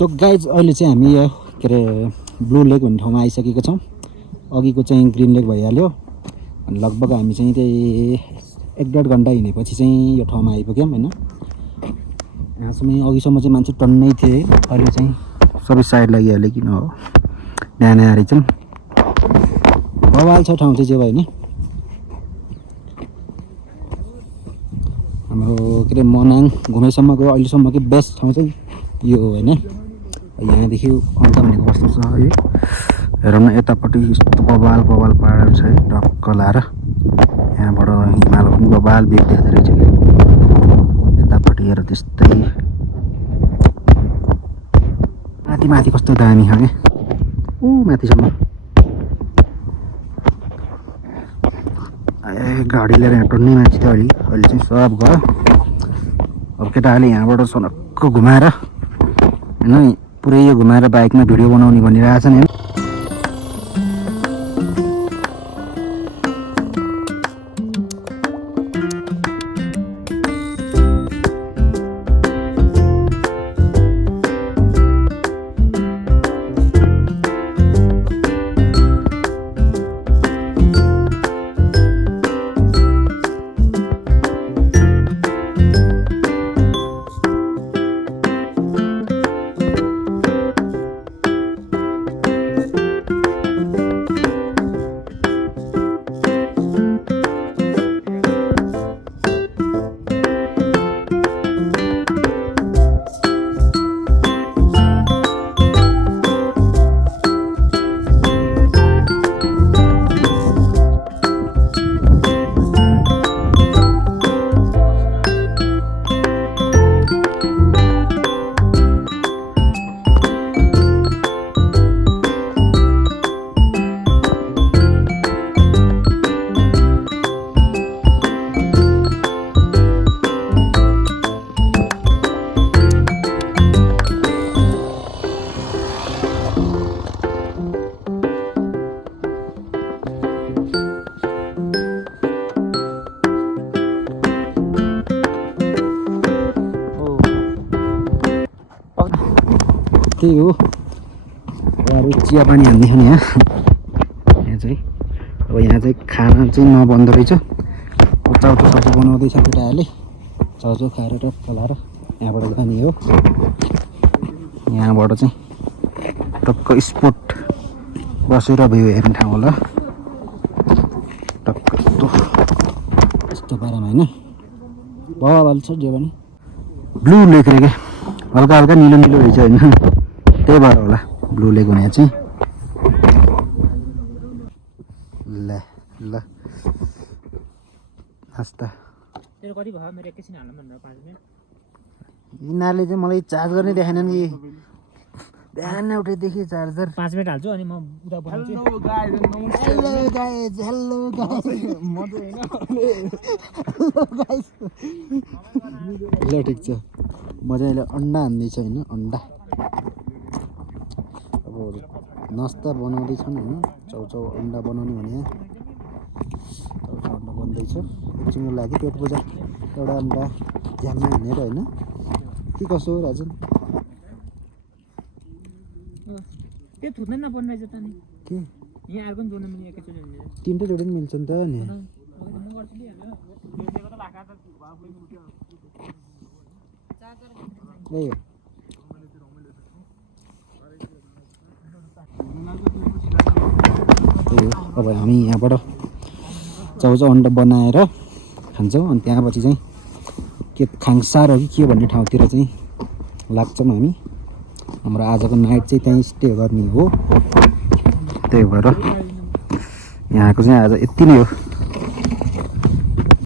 So guys अहिले चाहिँ हामी के अरे ब्लू लेक भन्ने ठाउँमा आइसकेको छौँ। अघिको चाहिँ ग्रिन लेक भइहाल्यो अनि लगभग हामी चाहिँ त्यही 1-1.5 घन्टा हिँडेपछि चाहिँ यो ठाउँमा आइपुग्यौँ होइन। यहाँसम्म अघिसम्म चाहिँ मान्छे टन्नै थिए, अहिले चाहिँ सबै साइड लागिहाल्यो किन हो बिहान आएर चाहिँ बवाल छ ठाउँ चाहिँ जे भयो नि। हाम्रो के अरे मनाङ घुमेसम्मको अहिलेसम्मको बेस्ट ठाउँ चाहिँ यो हो होइन। यहाँदेखि अन्त भनेको कस्तो छ है, हेरौँ न यतापट्टि यस्तो बवाल पहाडहरू छ है ढक्क लाएर। यहाँबाट हिमाल पनि बवाल भेग देख्दो रहेछ। यतापट्टि हेर त्यस्तै माथि माथि कस्तो दामी छ क्या ऊ माथिसम्म। ए गाडी लिएर यहाँ टन्नै मान्छे थियो अहिले चाहिँ सब गयो। अब केटाहरूले यहाँबाट सनक्क घुमाएर होइन पुरै यो घुमाएर बाइकमा भिडियो बनाउने भनिरहेछन् होइन। त्यही हो अरू चिया पानी हान्दैछ नि यहाँ चाहिँ। अब यहाँ चाहिँ खाना चाहिँ नबन्दो रहेछ। चाउचाउ सब्जी बनाउँदैछ केटाहरूले, चाउचाउ खाएर टक्क लाएर यहाँबाट जाने हो। यहाँबाट चाहिँ टक्क स्पोट बसेर भ्यू हेर्ने ठाउँ होला टक्क यस्तो पारामा होइन। बवाल छ जे पनि ब्लू लेक रे क्या, हल्का हल्का निलो निलो रहेछ होइन, त्यही भएर होला ब्लू लेक भने चाहिँ। ल ल हस्ता तेरो कति भयो? मेरो एकैछिन हाल्नु भनेर 5 मिनेट। यिनीहरूले चाहिँ मलाई चार्ज गर्ने देखाएनन् कि बिहान उठेदेखि चार्जर 5 मिनेट हाल्छु अनि म उता बनाउँछु। हेलो गाइज ल ठिक छ। म चाहिँ अहिले अन्डा हान्दैछु होइन, अन्डा अब नास्ता बनाउँदैछन् होइन। चाउचाउ अन्डा बनाउने भने चाउचाउ अन्डा बन्दैछ। एकछिन लाग्यो पेट पूजा एउटा अन्डा झ्याम्मा हानेर होइन के कसो हो राजन। त्यो थुक्नै नपर्ने रहेछ त नि के यहाँ अर्को जोड्नु मिल्ने एकैचोटि हुने। तिनवटा जोडी पनि मिल्छ नि त नि। ए अब हामी यहाँबाट चाउचाउ अन्डा बनाएर खान्छौँ अनि त्यहाँपछि चाहिँ के खाङसार हो कि के भन्ने ठाउँतिर चाहिँ लाग्छौँ हामी। हाम्रो आजको नाइट चाहिँ त्यहीँ स्टे गर्ने हो। त्यही भएर यहाँको चाहिँ आज यति नै हो।